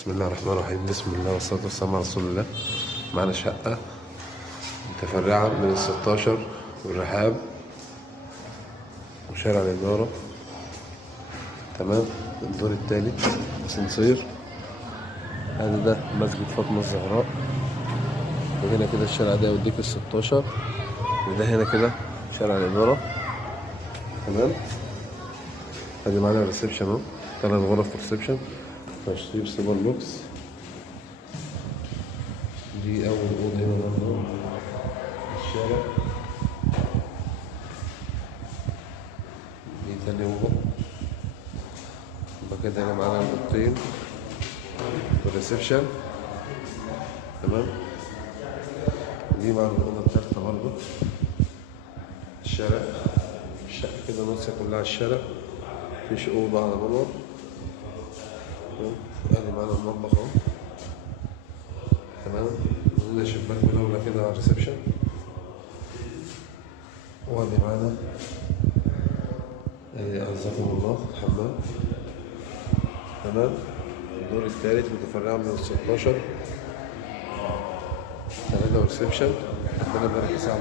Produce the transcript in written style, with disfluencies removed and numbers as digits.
بسم الله الرحمن الرحيم. بسم الله والصلاة والسلام على رسول الله. معنا شقة متفرعة من ال16 والرحاب وشارع الإدارة. تمام. الدور التالت أسانسير. ده مسجد فاطمة الزهراء، وهنا كده الشارع ده يوديك ال16، وده هنا كده شارع الإدارة. تمام. ادي معانا الريسبشن اهو، 3 غرف ريسبشن، تشطيب سوبر لوكس. دي أول أوضة هنا برضه الشارع. دي تاني أوضة. يبقى كده هنا معانا الأوضتين والريسبشن. تمام. دي معانا الأوضة التالتة برضه الشارع. الشقة كده نصها كلها على الشارع، مفيش أوضة على منور. ادي معانا المطبخ اهو. تمام. عندنا شباك مدورة كده على الريسبشن، وادي معانا أعزكم الله حمام. تمام. الدور التالت متفرعة من ال16، 3 ريسبشن. ربنا يبارك في ساعة